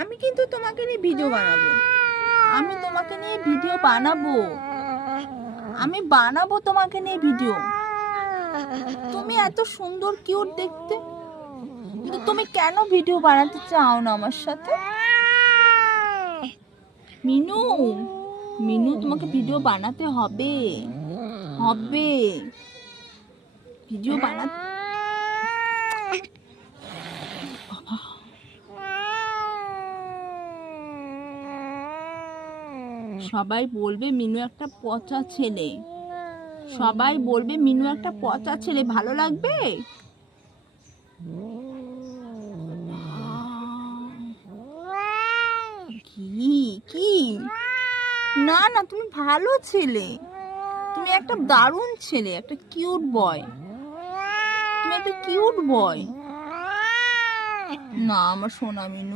আমি কিন্তু তোমাকে নিয়ে ভিডিও বানাবো। আমি তোমাকে নিয়ে ভিডিও বানাবো। আমি বানাবো তোমাকে নিয়ে ভিডিও। তুমি এত সুন্দর কিউট দেখতে, কিন্তু তুমি কেন ভিডিও বানাতে চাও না আমার সাথে? মিনু, মিনু, তোমাকে ভিডিও বানাতে হবে, হবে ভিডিও বানাতে। সবাই বলবে মিনু একটা পচা ছেলে। সবাই বলবে মিনু একটা পচা ছেলে। ভালো লাগবে? কি কি? না না, তুমি ভালো ছেলে। তুমি একটা দারুণ ছেলে, একটা কিউট বয়। তুমি একটা কিউট বয়। না, আমার সোনা মিনু।